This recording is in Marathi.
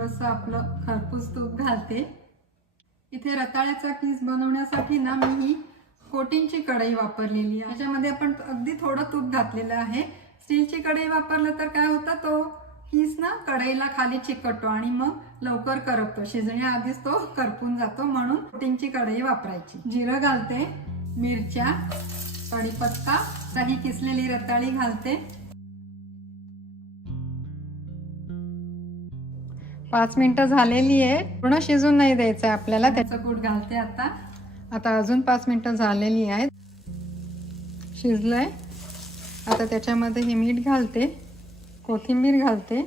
थोडंसं आपलं खरपूस तूप घालते। इथे रताळ्याचा किस बनवण्यासाठी ना मी ही कोटिंगची कढई वापरलेली आहे। याच्यामध्ये आपण अगदी थोडं तूप घातलेलं आहे। स्टीलची कढई वापरलं तर काय होतं, तो किस ना कढईला खाली चिकटतो आणि मग लवकर करपतो, शिजण्याआधीच तो करपून जातो, म्हणून कोटिंगची कढई वापरायची। जिरं घालते, मिरच्या, कढीपत्ता, काही किसलेली रताळी घालते। 5 मिनिटं झालेली आहे, पूर्ण शिजून नाही द्यायचं आहे आपल्याला। त्याचं कूट घालते आता अजून 5 मिनिटं झालेली आहेत, शिजलंय। आता त्याच्यामध्ये हे मीठ घालते, कोथिंबीर घालते,